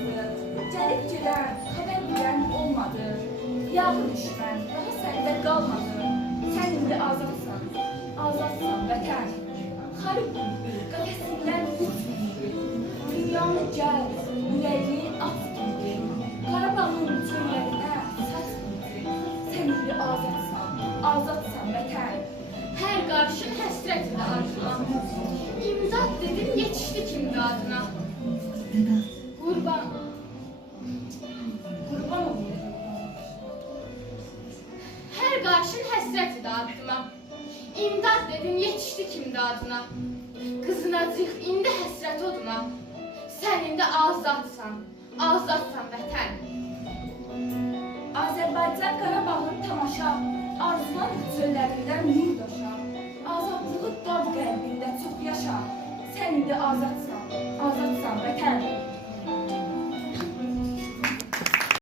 azdı. Gəlib gedən, xəbər verən olmadı. Yağı düşmən, daha səndə qalmadı. Sən indi azadsan, azadsan vətən. Xarib bülbül, qəfəsindən qurt bülbül. Dünyanı gəl, ürəyini at gibi. Qarabağın çöllərinə saç gibi. Sən indi azadsan, azadsan vətən. Hər qarşın həsrətlə arzulan. İmdad dedim, yetişdik imdadına. Qurban. Qurban olun. Hər qarşın həsrət idi addıma. İmdad dedim, yetişdik imdadına. Qızınacıq, indi həsrət oduna. Sən indi azadsan, azadsan vətən. Azərbaycan Qarabağın tamaşa, arzulan çöllərindən nur daşa. Azadlığı qab qəlbində çox yaşa. Sən indi azadsan, azadsan vətən.